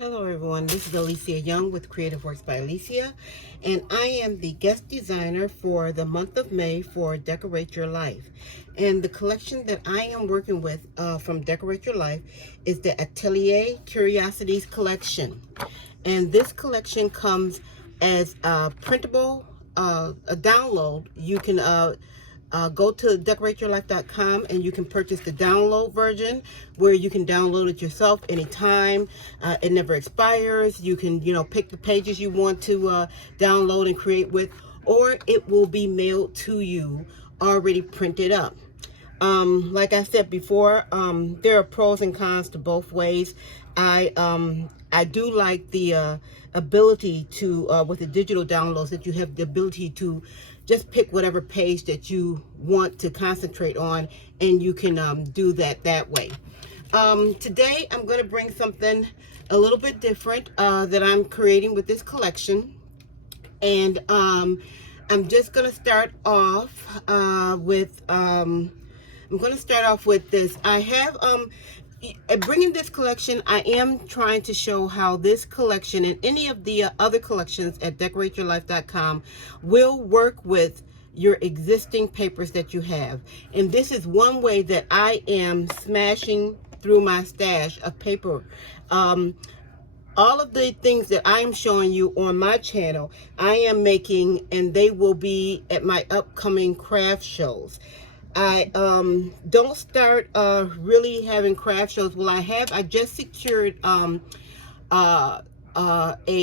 Hello everyone, this is Alicia Young with Creative Works by Alicia, and I am the guest designer for the month of May for Decorate Your Life. And the collection that I am working with from Decorate Your Life is the Atelier Curiosities Collection. And this collection comes as a printable, a download. You can go to decor8yourlife.com and you can purchase the download version where you can download it yourself anytime. It never expires. You can, pick the pages you want to download and create with, or it will be mailed to you already printed up. Like I said before, there are pros and cons to both ways. I do like the ability to, with the digital downloads, that you have the ability to just pick whatever page that you want to concentrate on, and you can do that way. Today, I'm going to bring something a little bit different that I'm creating with this collection. And I'm just going to start off with this. I have bringing this collection, I am trying to show how this collection and any of the other collections at decor8yourlife.com will work with your existing papers that you have. And this is one way that I am smashing through my stash of paper. All of the things that I am showing you on my channel, I am making, and they will be at my upcoming craft shows. I don't start really having craft shows. Well, I just secured a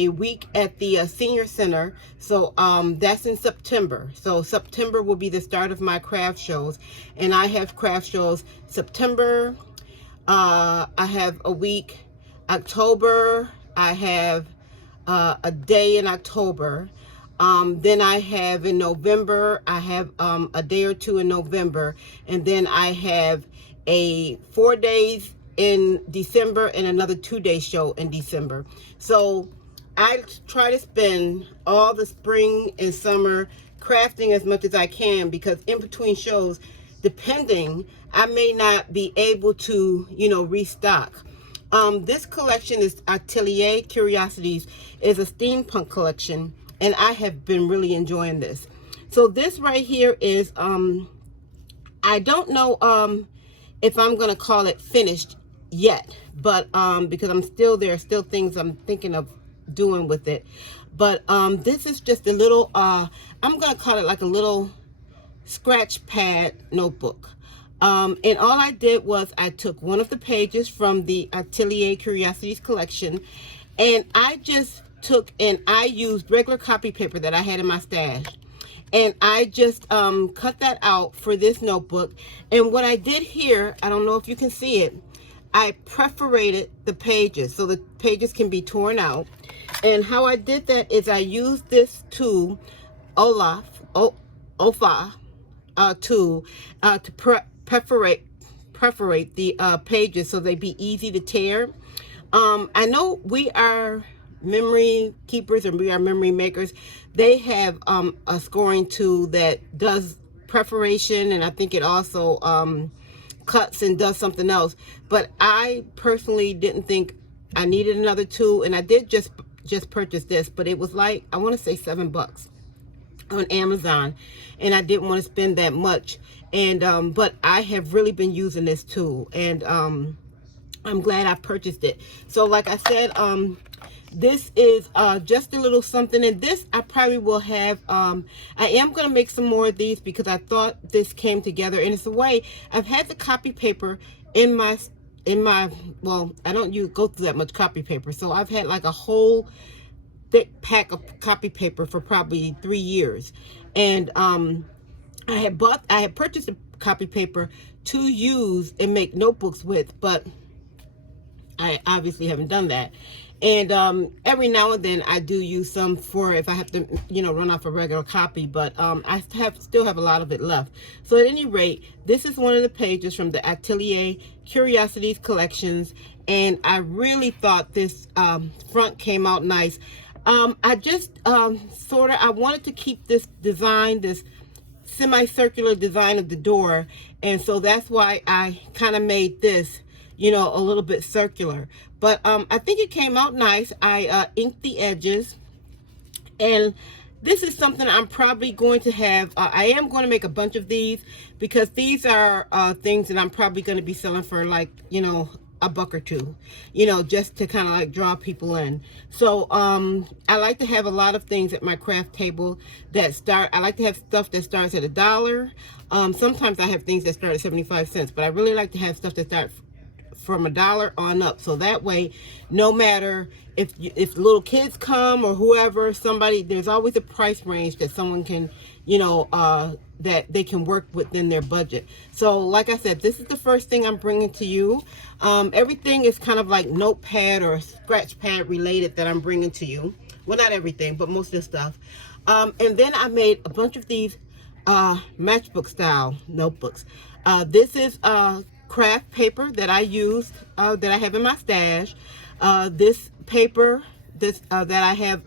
week at the senior center, so that's in September. So September will be the start of my craft shows, and I have craft shows September. I have a week October. I have a day in October. Then I have in November, I have a day or two in November, and then I have 4 days in December and another 2-day show in December. So I try to spend all the spring and summer crafting as much as I can, because in between shows, depending, I may not be able to, restock. This collection is Atelier Curiosities, is a steampunk collection. And I have been really enjoying this. So this right here is, I don't know if I'm going to call it finished yet. But because there are still things I'm thinking of doing with it. But this is just a little, I'm going to call it like a little scratch pad notebook. And all I did was I took one of the pages from the Atelier Curiosities collection, and I just I used regular copy paper that I had in my stash, and I just cut that out for this notebook. And what I did here, I don't know if you can see it, I perforated the pages so the pages can be torn out. And how I did that is I used this tool, OFA tool, to perforate the pages so they be easy to tear. I know we are memory keepers and we are memory makers. They have a scoring tool that does perforation, and I think it also cuts and does something else. But I personally didn't think I needed another tool, and I did just purchase this, but it was like, I want to say $7 on Amazon, and I didn't want to spend that much. And but I have really been using this tool, and I'm glad I purchased it. So like I said, this is just a little something, and this I probably will have, I am going to make some more of these because I thought this came together, and it's a way. I've had the copy paper in my well, I don't go through that much copy paper, so I've had like a whole thick pack of copy paper for probably 3 years. And I had purchased a copy paper to use and make notebooks with, but I obviously haven't done that. And every now and then I do use some for if I have to, run off a regular copy, but I still have a lot of it left. So at any rate, this is one of the pages from the Atelier Curiosities collections, and I really thought this front came out nice. I just I wanted to keep this design, this semicircular design of the door, and so that's why I kind of made this you know, a little bit circular. But I think it came out nice. I inked the edges, and this is something I'm probably going to have. I am going to make a bunch of these, because these are things that I'm probably going to be selling for, like, you know, a buck or two, you know, just to kind of like draw people in. So I like to have a lot of things at my craft table that start. I like to have stuff that starts at $1. Sometimes I have things that start at 75 cents, but I really like to have stuff that starts from $1 on up, so that way, no matter if little kids come or whoever, somebody, there's always a price range that someone can, you know, that they can work within their budget. So like I said, this is the first thing I'm bringing to you. Everything is kind of like notepad or scratch pad related that I'm bringing to you. Well, not everything, but most of the stuff. And then I made a bunch of these matchbook style notebooks. This is craft paper that I used, that I have in my stash. This paper, that I have,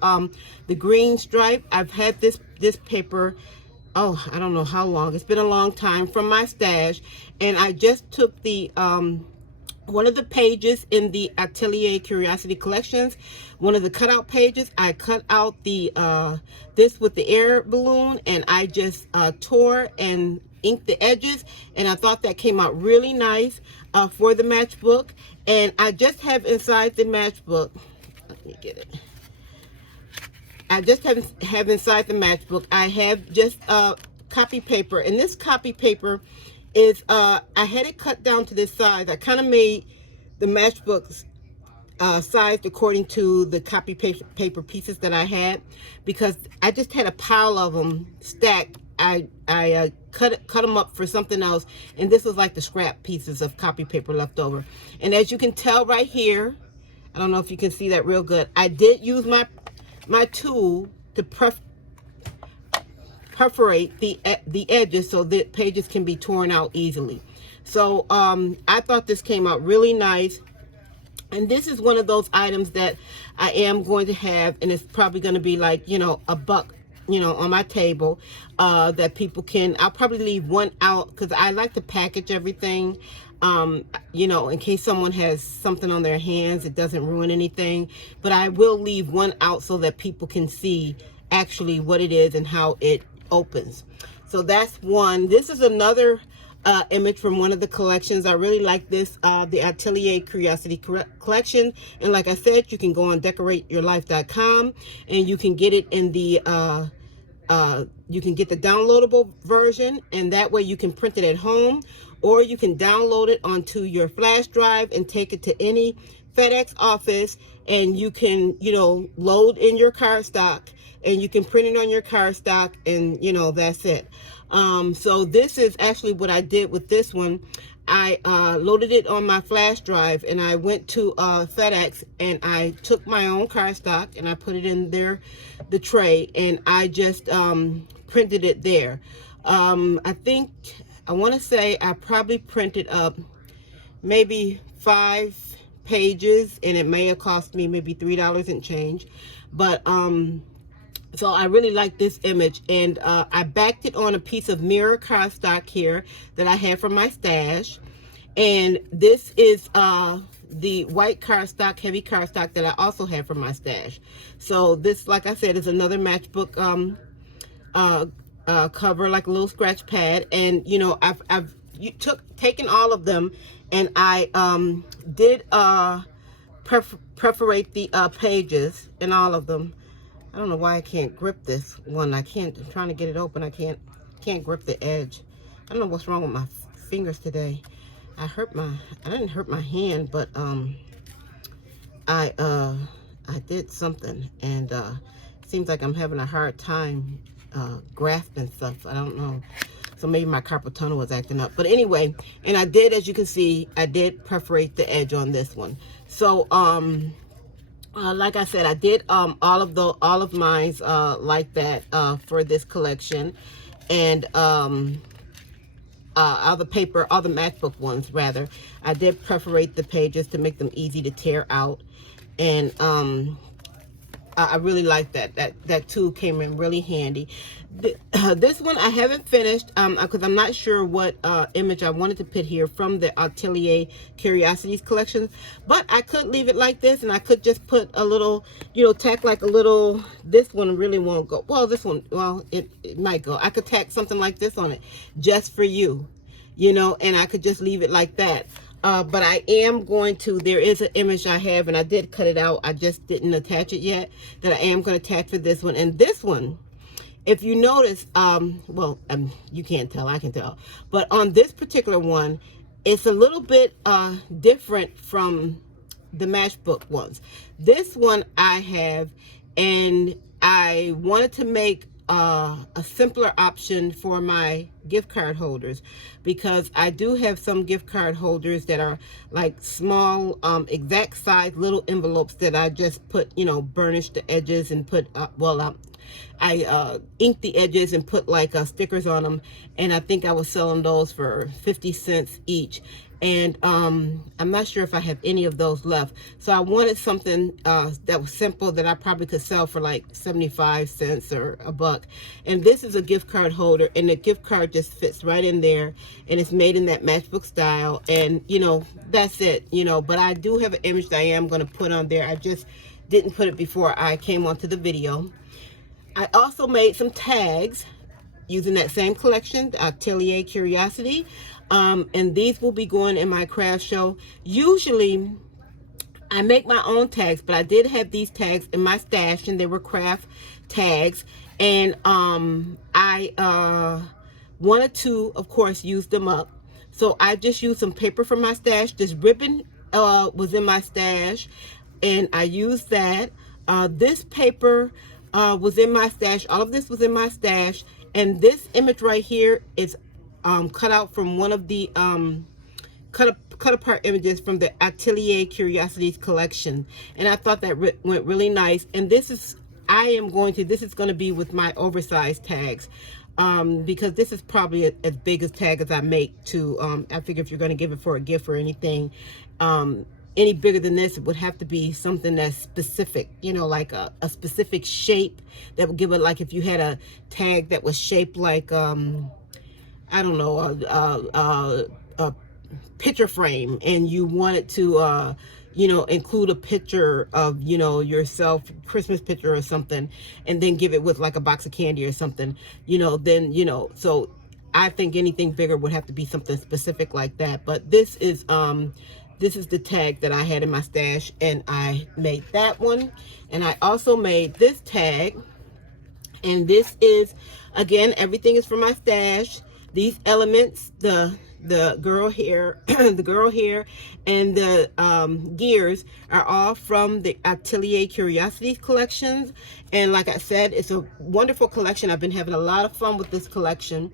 the green stripe. I've had this paper, oh, I don't know how long. It's been a long time, from my stash, and I just took the one of the pages in the Atelier Curiosity Collections, one of the cutout pages, I cut out the this with the air balloon, and I just tore and inked the edges, and I thought that came out really nice for the matchbook. And I just have inside the matchbook, let me get it. I just have inside the matchbook, I have just copy paper, and this copy paper is I had it cut down to this size. I kind of made the matchbooks sized according to the copy paper pieces that I had, because I just had a pile of them stacked. I cut them up for something else, and this was like the scrap pieces of copy paper left over. And as you can tell right here, I don't know if you can see that real good, I did use my tool to perforate the edges so that pages can be torn out easily. So I thought this came out really nice. And this is one of those items that I am going to have, and it's probably going to be like, you know, a buck, you know, on my table, that people can, I'll probably leave one out, because I like to package everything, you know, in case someone has something on their hands, it doesn't ruin anything. But I will leave one out so that people can see actually what it is and how it opens. So that's one. This is another image from one of the collections. I really like this, the Atelier Curiosity Collection. And like I said, you can go on decor8yourlife.com, and you can get it in the you can get the downloadable version, and that way you can print it at home, or you can download it onto your flash drive and take it to any FedEx office, and you can, you know, load in your cardstock, and you can print it on your cardstock, and, you know, that's it. So this is actually what I did with this one. I loaded it on my flash drive, and I went to FedEx, and I took my own cardstock, and I put it in there, the tray, and I just printed it there. I think, I want to say I probably printed up maybe 5 pages, and it may have cost me maybe $3 and change. But so I really like this image, and I backed it on a piece of mirror cardstock here that I had from my stash. And this is the white cardstock, heavy cardstock, that I also have from my stash. So this, like I said, is another matchbook cover, like a little scratch pad. And you know, I've taken all of them, and I did perforate the pages in all of them. I don't know why I can't grip this one. I'm trying to get it open. I can't grip the edge. I don't know what's wrong with my fingers today. I didn't hurt my hand, but I did something, and seems like I'm having a hard time grasping stuff. I don't know. So maybe my carpal tunnel was acting up. But anyway, and I did, as you can see, I did perforate the edge on this one. So like I said, I did all of mine's like that for this collection. And all the matchbook ones rather, I did perforate the pages to make them easy to tear out. And I really like that. That tool came in really handy. This one I haven't finished because I'm not sure what image I wanted to put here from the Atelier Curiosities Collection. But I could leave it like this, and I could just put a little, you know, tack like a little, this one really won't go. Well, this one, well, it might go. I could tack something like this on it, just for you, you know, and I could just leave it like that. But I am going to, there is an image I have, and I did cut it out. I just didn't attach it yet, that I am going to attach for this one. And this one, if you notice, well, you can't tell, I can tell. But on this particular one, it's a little bit different from the matchbook ones. This one I have, and I wanted to make a simpler option for my gift card holders, because I do have some gift card holders that are like small exact size little envelopes that I just put, you know, burnish the edges and put I inked the edges and put like stickers on them, and I think I was selling those for 50 cents each. And I'm not sure if I have any of those left. So I wanted something that was simple that I probably could sell for like 75 cents or a buck. And this is a gift card holder, and the gift card just fits right in there, and it's made in that matchbook style. And, you know, that's it, you know. But I do have an image that I am going to put on there. I just didn't put it before I came onto the video. I also made some tags using that same collection, the Atelier Curiosity. And these will be going in my craft show. Usually I make my own tags, but I did have these tags in my stash, and they were craft tags. And I wanted to, of course, use them up. So I just used some paper from my stash. This ribbon was in my stash, and I used that. This paper was in my stash. All of this was in my stash. And this image right here is cut out from one of the cut apart images from the Atelier Curiosities Collection. And I thought that went really nice. And this is, this is going to be with my oversized tags. Because this is probably as big a tag as I make to, I figure if you're going to give it for a gift or anything, any bigger than this, it would have to be something that's specific, you know, like a specific shape that would give it, like if you had a tag that was shaped like, I don't know, a picture frame, and you wanted to, you know, include a picture of, you know, yourself, Christmas picture or something, and then give it with like a box of candy or something, you know, then, you know, so I think anything bigger would have to be something specific like that. But this is the tag that I had in my stash, and I made that one. And I also made this tag, and this is, again, everything is from my stash. These elements, the girl hair, the girl hair, and the gears are all from the Atelier Curiosities collections. And like I said, it's a wonderful collection. I've been having a lot of fun with this collection.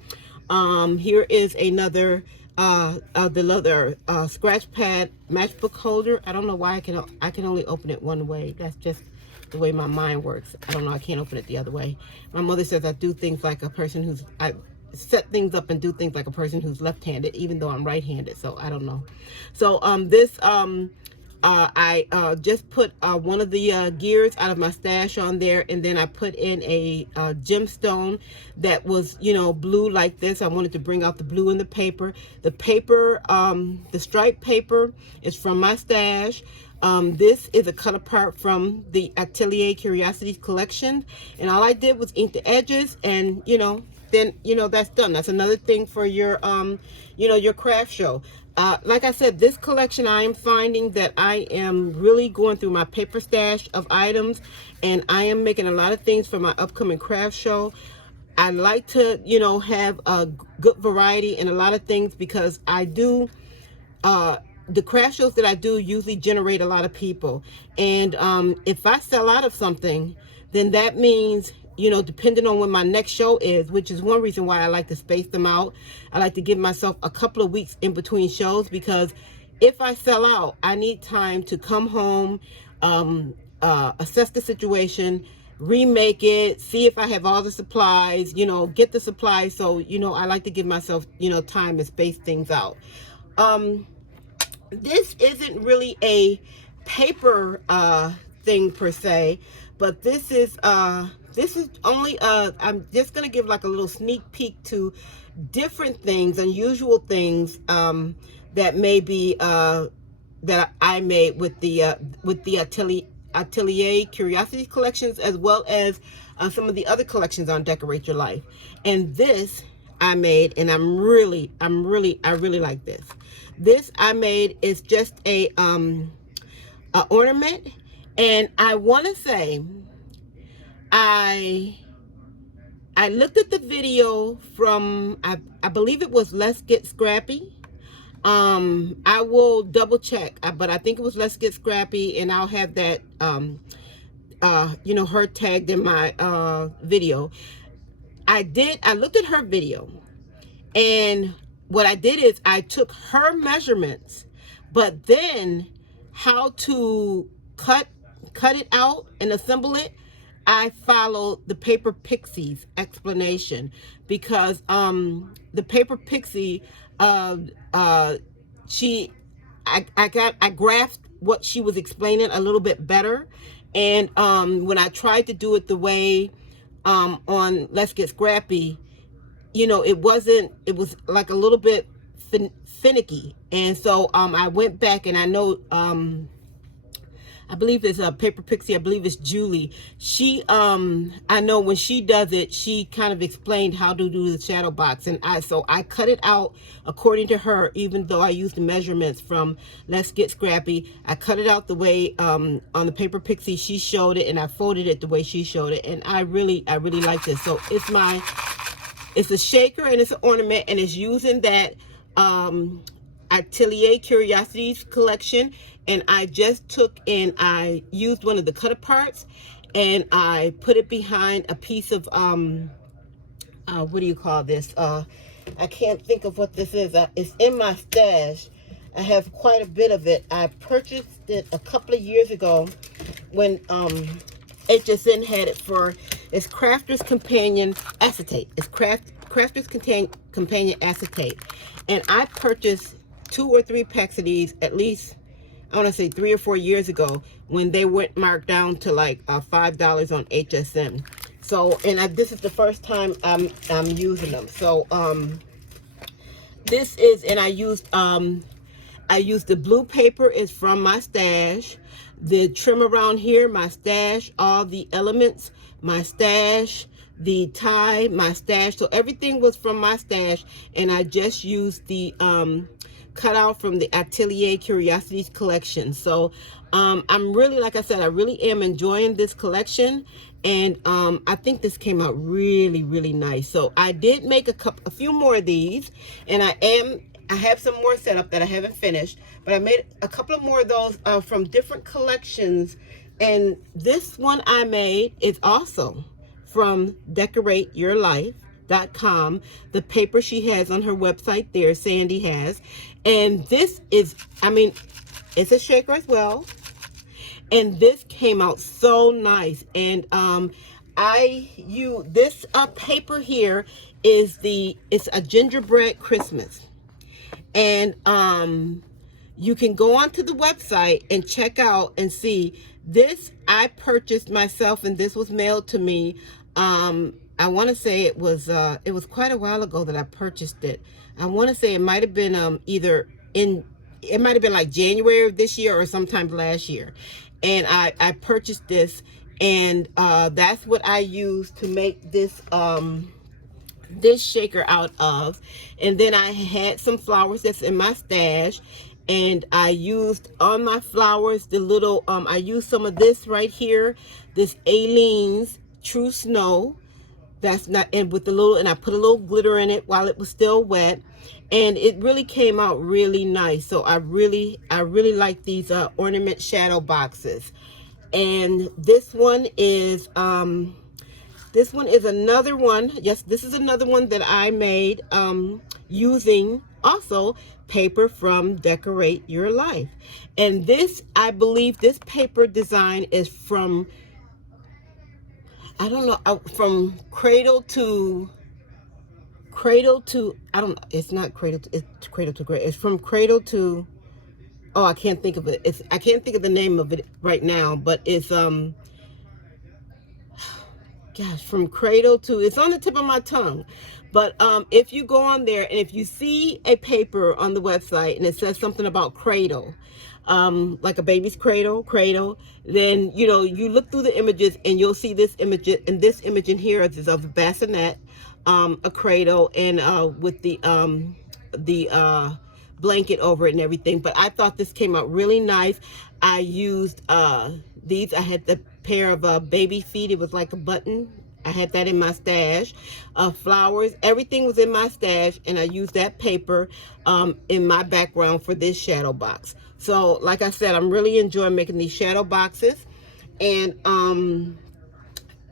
Here is another the leather scratch pad matchbook holder. I don't know why I can only open it one way. That's just the way my mind works. I don't know, I can't open it the other way. My mother says I do things like a person who's, I set things up and do things like a person who's left-handed, even though I'm right-handed, so I don't know. So I just put one of the gears out of my stash on there, and then I put in a gemstone that was, you know, blue like this. I wanted to bring out the blue in the paper. The paper, the striped paper is from my stash. This is a cut apart from the Atelier Curiosities collection, and all I did was ink the edges, and, you know, then, you know, that's done. That's another thing for your, you know, your craft show. Like I said, this collection, I am finding that I am really going through my paper stash of items, and I am making a lot of things for my upcoming craft show. I like to, you know, have a good variety in a lot of things, because I do, the craft shows that I do usually generate a lot of people. And if I sell out of something, then that means, you know, depending on when my next show is, which is one reason why I like to space them out. I like to give myself a couple of weeks in between shows, because if I sell out, I need time to come home, assess the situation, remake it, see if I have all the supplies, you know, get the supplies. So, you know, I like to give myself, you know, time to space things out. This isn't really a paper thing per se, but this is only I'm just gonna give like a little sneak peek to different things, unusual things that may be that I made with the Atelier Curiosities collections, as well as some of the other collections on Decorate Your Life. And this I made, and I really like this. This I made is just a ornament, and I want to say I looked at the video from I believe it was Let's Get Scrappy. I will double check, but I think it was Let's Get Scrappy, and I'll have that you know, her tagged in my video. I looked at her video, and what I did is I took her measurements, but then how to cut it out and assemble it, I followed the Paper Pixie's explanation, because the Paper Pixie I grasped what she was explaining a little bit better. And when I tried to do it the way on Let's Get Scrappy, you know, it was like a little bit finicky. And so I went back, and I know I believe it's a Paper Pixie. I believe it's Julie. She, I know when she does it, she kind of explained how to do the shadow box. And so I cut it out according to her, even though I used the measurements from Let's Get Scrappy. I cut it out the way, on the Paper Pixie she showed it, and I folded it the way she showed it. And I really like this. So it's a shaker, and it's an ornament, and it's using that, Atelier Curiosities collection. And I just took and I used one of the cut aparts, and I put it behind a piece of what do you call this, I can't think of what this is. It's in my stash. I have quite a bit of it. I purchased it a couple of years ago when HSN had it for, it's Crafter's Companion Acetate. It's Crafter's Companion Acetate. And I purchased 2 or 3 packs of these, at least I want to say 3 or 4 years ago, when they went marked down to like $5 on HSN. So, and this is the first time I'm using them. So this is, and I used the blue paper is from my stash, the trim around here, my stash, all the elements, my stash, the tie, my stash. So everything was from my stash, and I just used the cut out from the Atelier Curiosities collection. So I'm really, like I said, I really am enjoying this collection, and I think this came out really nice. So I did make a few more of these, and I have some more set up that I haven't finished, but I made a couple of more of those from different collections. And this one I made is also from decor8yourlife.com. The paper she has on her website there, Sandi has. And this is, I mean, it's a shaker as well. And this came out so nice. And this paper here is it's a gingerbread Christmas. And you can go onto the website and check out and see. This I purchased myself, and this was mailed to me. I want to say it was quite a while ago that I purchased it. I want to say it might have been it might have been like January of this year or sometime last year. And I purchased this, and that's what I used to make this this shaker out of. And then I had some flowers that's in my stash, and I used on my flowers the little I used some of this right here, this Aleene's True Snow. That's not, and with the little, and I put a little glitter in it while it was still wet, and it really came out really nice. So I really like these ornament shadow boxes. And this one is another one. Yes, this is another one that I made using also paper from Decorate Your Life. And this, I believe this paper design is from, I don't know, from cradle to, I don't know, it's not cradle to, it's cradle to grave. It's from cradle to, oh, I can't think of it. I can't think of the name of it right now, but it's, gosh, from cradle to, it's on the tip of my tongue. But if you go on there and if you see a paper on the website and it says something about cradle, like a baby's cradle, then, you know, you look through the images and you'll see this image, and this image in here is of a bassinet, a cradle, and with the blanket over it and everything. But I thought this came out really nice. I used these. I had the pair of baby feet. It was like a button. I had that in my stash. Flowers, everything was in my stash, and I used that paper in my background for this shadow box. So like I said, I'm really enjoying making these shadow boxes. And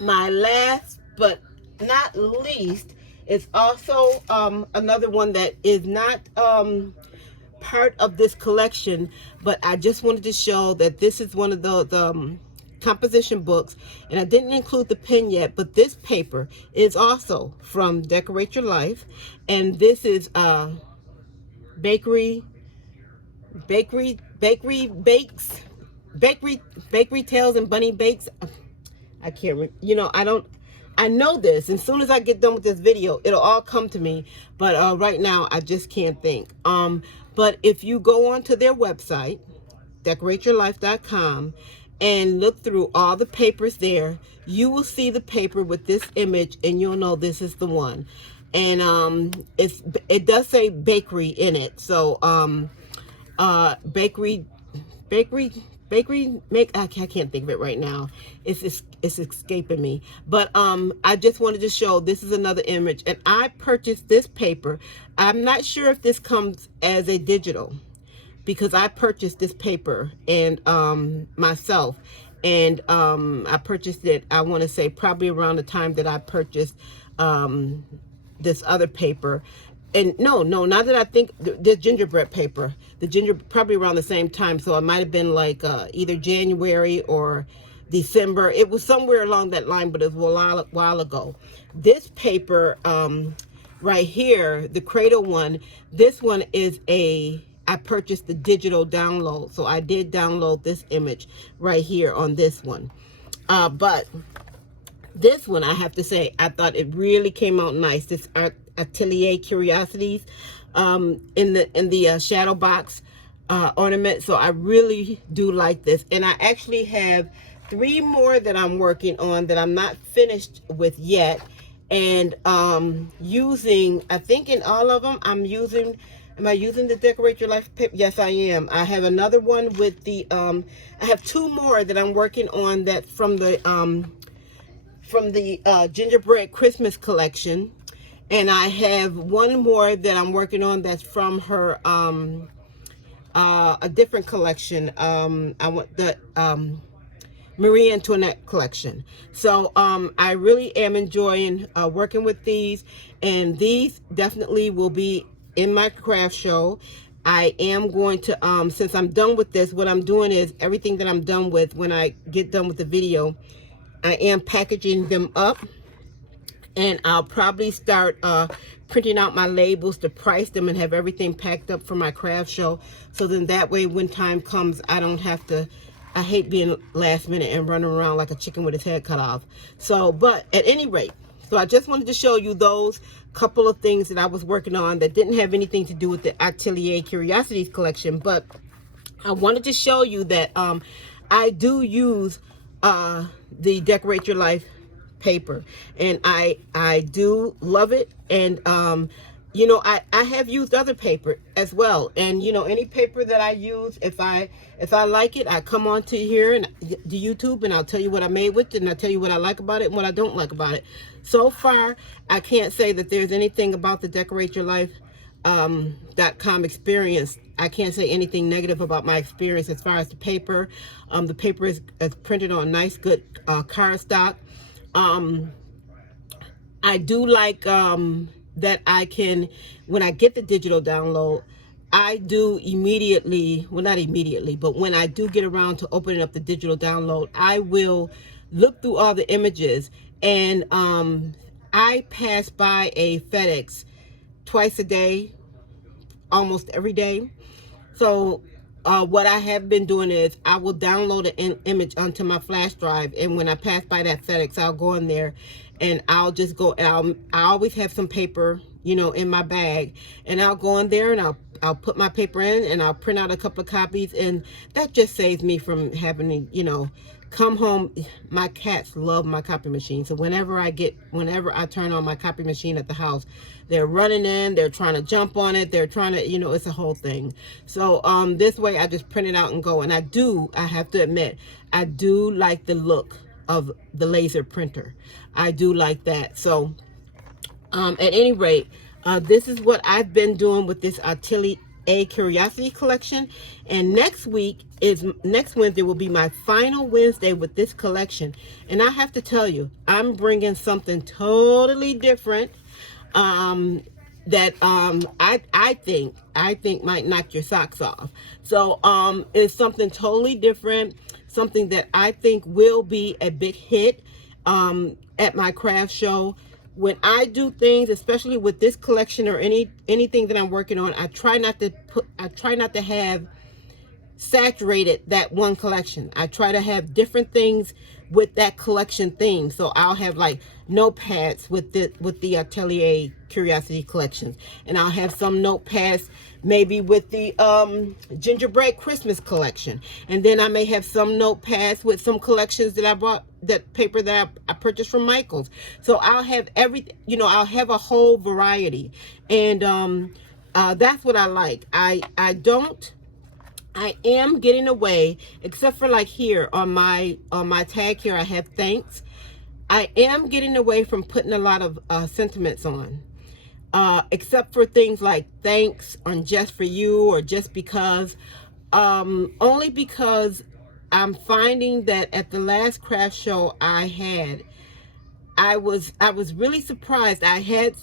my last but not least is also another one that is not part of this collection, but I just wanted to show that this is one of the composition books, and I didn't include the pen yet, but this paper is also from Decorate Your Life, and this is bakery tales and bunny bakes. I can't, you know, I know this. As soon as I get done with this video, it'll all come to me. But right now, I just can't think. But if you go onto their website, decor8yourlife.com, and look through all the papers there, you will see the paper with this image, and you'll know this is the one. And it does say bakery in it. So bakery make, I can't think of it right now. It's escaping me. But I just wanted to show this is another image, and I purchased this paper. I'm not sure if this comes as a digital, because I purchased this paper and myself, and I purchased it, I want to say probably around the time that I purchased this other paper. And no, now that I think, the gingerbread paper, probably around the same time. So it might have been like either January or December. It was somewhere along that line, but it was a while ago. This paper right here, the cradle one, this one is I purchased the digital download. So I did download this image right here on this one. But this one, I have to say, I thought it really came out nice. This Atelier Curiosities in the shadow box ornament. So I really do like this, and I actually have 3 more that I'm working on that I'm not finished with yet. And using, I think in all of them I'm using, am I using the Decorate Your Life paper? Yes, I am. I have another one with the I have 2 more that I'm working on that from the gingerbread Christmas collection. And I have 1 more that I'm working on that's from her a different collection. I want the Marie Antoinette collection. So I really am enjoying working with these, and these definitely will be in my craft show. I am going to since I'm done with this, what I'm doing is everything that I'm done with, when I get done with the video, I am packaging them up. And I'll probably start printing out my labels to price them and have everything packed up for my craft show. So then that way, when time comes, I don't have to, I hate being last minute and running around like a chicken with his head cut off. So, but at any rate, so I just wanted to show you those couple of things that I was working on that didn't have anything to do with the Atelier Curiosities collection. But I wanted to show you that I do use the Decorate Your Life paper, and I do love it. And you know, I have used other paper as well, and you know, any paper that I use, if I like it, I come on to here and the YouTube, and I'll tell you what I made with it, and I'll tell you what I like about it and what I don't like about it. So far, I can't say that there's anything about the Decorate Your Life .com experience. I can't say anything negative about my experience as far as the paper. The paper is printed on nice, good cardstock. I do like that I can, when I get the digital download, I do immediately, well, not immediately, but when I do get around to opening up the digital download, I will look through all the images. And I pass by a FedEx twice a day, almost every day. So what I have been doing is I will download an image onto my flash drive, and when I pass by that FedEx, I'll go in there and I'll just go, and I always have some paper, you know, in my bag, and I'll go in there and I'll put my paper in and I'll print out a couple of copies, and that just saves me from having to, you know, come home. My cats love my copy machine, so whenever I turn on my copy machine at the house, they're running in, they're trying to jump on it, they're trying to, you know, it's a whole thing. So this way I just print it out and go. And I have to admit, I do like the look of the laser printer. I do like that. So at any rate, this is what I've been doing with this Atelier Curiosity Collection. And next Wednesday will be my final Wednesday with this collection. And I have to tell you, I'm bringing something totally different that I think might knock your socks off. So it's something totally different, something that I think will be a big hit at my craft show. When I do things, especially with this collection or anything that I'm working on, I try not to have saturated that one collection. I try to have different things with that collection theme. So I'll have like notepads with the Atelier Curiosity Collections, and I'll have some notepads maybe with the gingerbread Christmas collection, and then I may have some notepads with some collections that I bought, that paper that I purchased from Michael's. So I'll have everything, you know, I'll have a whole variety, and that's what I like. I am getting away, except for like here on my tag here, I have thanks. I am getting away from putting a lot of sentiments on, except for things like thanks on just for you or just because, only because I'm finding that at the last craft show I was really surprised. I had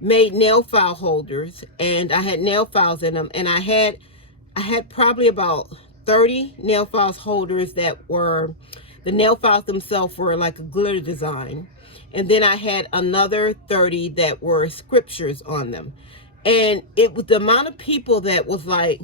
made nail file holders, and I had nail files in them, and I had probably about 30 nail files holders that were, the nail files themselves were like a glitter design. And then I had another 30 that were scriptures on them. And it was the amount of people that was like,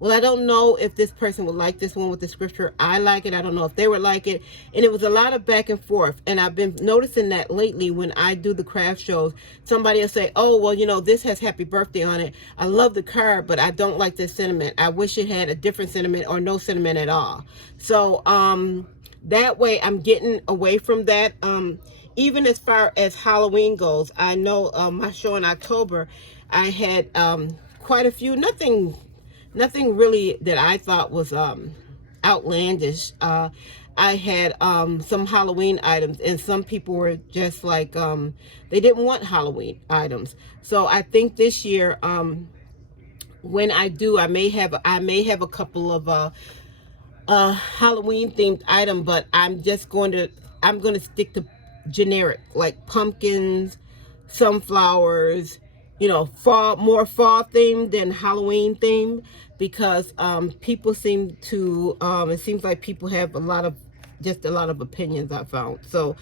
well, I don't know if this person would like this one with the scripture. I like it. I don't know if they would like it. And it was a lot of back and forth. And I've been noticing that lately when I do the craft shows, somebody will say, oh, well, you know, this has happy birthday on it. I love the card, but I don't like this sentiment. I wish it had a different sentiment or no sentiment at all. So that way I'm getting away from that. Even as far as Halloween goes, I know my show in October, I had quite a few, nothing really that I thought was outlandish. I had some Halloween items, and some people were just like, they didn't want Halloween items. So I think this year, when I do, I may have a couple of Halloween themed item, but I'm going to stick to generic, like pumpkins, sunflowers, you know, more fall themed than Halloween themed, because people seem to it seems like people have a lot of opinions, I found. So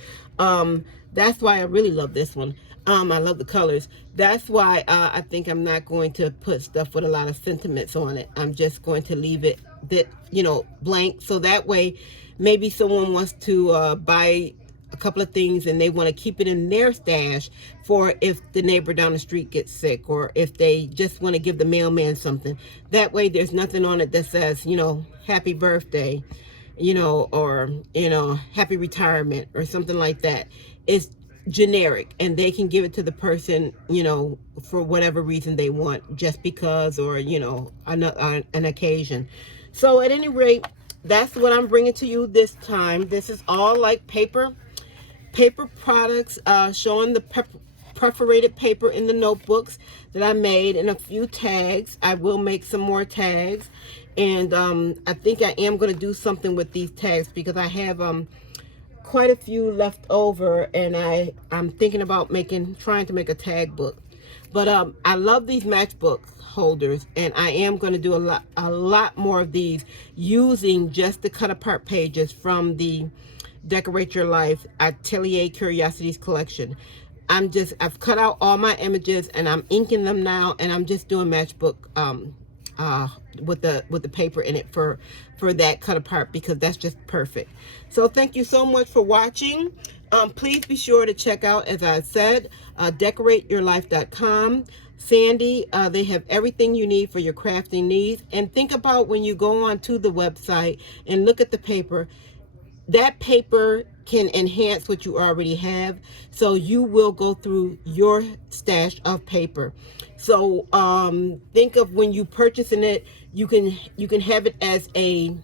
that's why I really love this one. I love the colors. That's why I think I'm not going to put stuff with a lot of sentiments on it. I'm just going to leave it that, you know, blank, so that way maybe someone wants to buy a couple of things and they want to keep it in their stash for if the neighbor down the street gets sick, or if they just want to give the mailman something. That way there's nothing on it that says, you know, happy birthday, you know, or, you know, happy retirement or something like that. It's generic, and they can give it to the person, you know, for whatever reason they want, just because, or, you know, an occasion. So at any rate, that's what I'm bringing to you this time. This is all like paper products, showing the perforated paper in the notebooks that I made, and a few tags. I will make some more tags, and I think I am going to do something with these tags, because I have quite a few left over, and I'm thinking about trying to make a tag book. But I love these matchbook holders, and I am going to do a lot more of these using just the cut apart pages from the Decorate Your Life Atelier Curiosities Collection. I've cut out all my images, and I'm inking them now, and I'm just doing matchbook with the paper in it for that cut apart, because that's just perfect. So thank you so much for watching. Please be sure to check out, as I said, decor8yourlife.com. Sandi, they have everything you need for your crafting needs. And think about when you go onto the website and look at the paper, that paper can enhance what you already have, so you will go through your stash of paper. So think of when you purchasing it, you can have it as a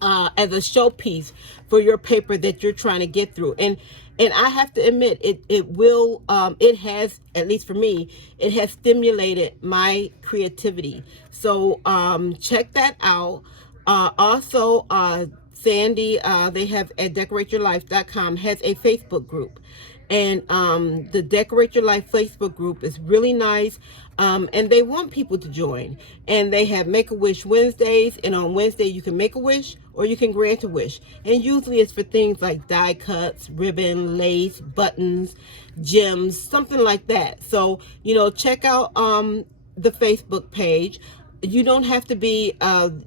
showpiece for your paper that you're trying to get through. And I have to admit, it will it has, at least for me, it has stimulated my creativity. So check that out. Also, Sandi, they have at decor8yourlife.com has a Facebook group. And the Decorate Your Life Facebook group is really nice. And they want people to join. And they have Make-A-Wish Wednesdays. And on Wednesday, you can make a wish or you can grant a wish. And usually it's for things like die cuts, ribbon, lace, buttons, gems, something like that. So, you know, check out the Facebook page. You don't have to be,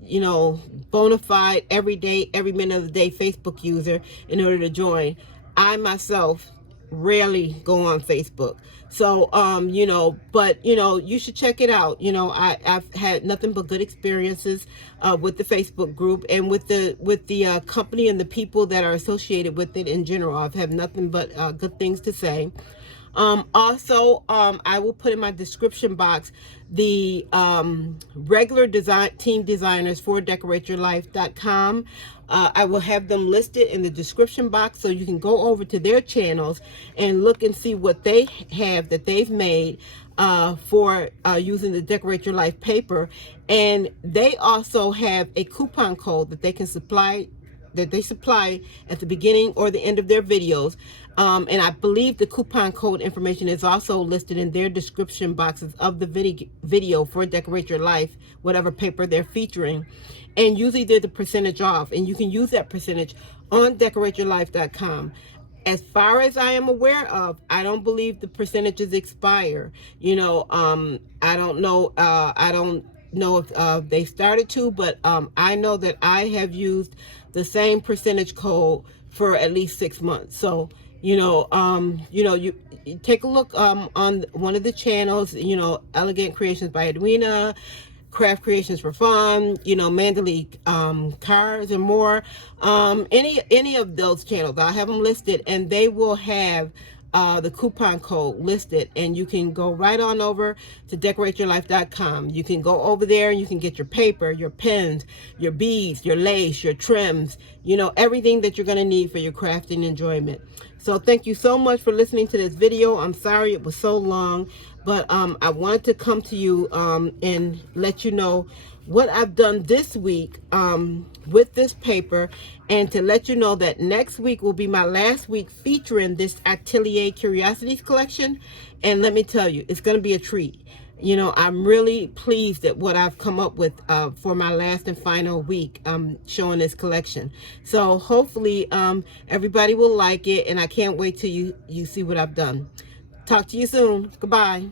you know, bona fide every day, every minute of the day Facebook user in order to join. I myself rarely go on Facebook. So, you know, but, you know, you should check it out. You know, I've had nothing but good experiences with the Facebook group and with the company and the people that are associated with it in general. I've had nothing but good things to say. Also, I will put in my description box the regular team designers for decor8yourlife.com. I will have them listed in the description box, so you can go over to their channels and look and see what they have that they've made for using the Decorate Your Life paper. And they also have a coupon code that they can supply at the beginning or the end of their videos. And I believe the coupon code information is also listed in their description boxes of the video for Decorate Your Life, whatever paper they're featuring. And usually there's a percentage off, and you can use that percentage on decor8yourlife.com. As far as I am aware of, I don't believe the percentages expire. You know, I don't know. I don't know if they started to, but I know that I have used the same percentage code for at least 6 months. So, you know, you take a look on one of the channels, you know, Elegant Creations by Edwina, Craft Creations for Fun, you know, Mandalee cars and more. Any of those channels, I have them listed, and they will have the coupon code listed, and you can go right on over to decor8yourlife.com. You can go over there and you can get your paper, your pens, your beads, your lace, your trims, you know, everything that you're going to need for your crafting enjoyment. So thank you so much for listening to this video. I'm sorry it was so long, but I wanted to come to you and let you know what I've done this week with this paper, and to let you know that next week will be my last week featuring this Atelier Curiosities Collection. And let me tell you, it's going to be a treat. You know, I'm really pleased at what I've come up with for my last and final week showing this collection. So hopefully everybody will like it, and I can't wait till you see what I've done. Talk to you soon. Goodbye.